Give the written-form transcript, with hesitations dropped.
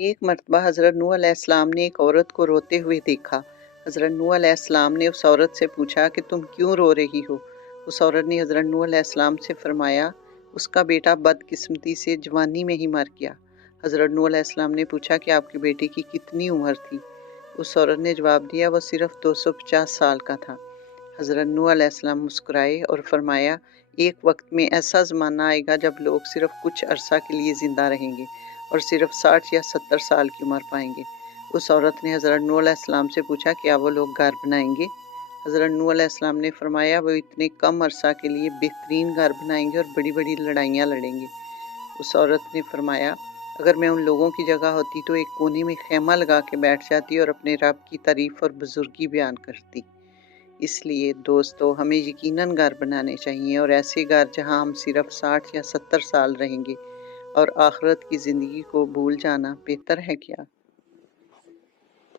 एक मर्तबा हज़रत नूह अलैहिस्सलाम ने एक औरत को रोते हुए देखा। हज़रत नूह अलैहिस्सलाम ने उस औरत से पूछा कि तुम क्यों रो रही हो? उस औरत ने हज़रत नूह अलैहिस्सलाम से फरमाया, उसका बेटा बदकिस्मती से जवानी में ही मर गया। हज़रत नूह अलैहिस्सलाम ने पूछा कि आपके बेटे की कितनी उम्र थी? उस औरत ने जवाब दिया, वो सिर्फ 250 साल का था। हज़रत नूह अलैहिस्सलाम मुस्कुराए और फरमाया, एक वक्त में ऐसा ज़माना आएगा जब लोग सिर्फ कुछ अरसा के लिए ज़िंदा रहेंगे और सिर्फ 60 या 70 साल की उम्र पाएंगे। उस औरत ने हज़रत नूह अलैहिस्सलाम से पूछा, क्या वो लोग घर बनाएंगे? हज़रत नूह अलैहिस्सलाम ने फरमाया, वो इतने कम अरसा के लिए बेहतरीन घर बनाएंगे और बड़ी बड़ी लड़ाइयाँ लड़ेंगे। उस औरत ने फरमाया, अगर मैं उन लोगों की जगह होती तो एक कोने में खेमा लगा के बैठ जाती और अपने रब की तारीफ़ और बुजुर्गी बयान करती। इसलिए दोस्तों, हमें यकीनन घर बनाने चाहिए और ऐसे घर जहां हम सिर्फ 60 या 70 साल रहेंगे। और आखिरत की ज़िंदगी को भूल जाना बेहतर है क्या?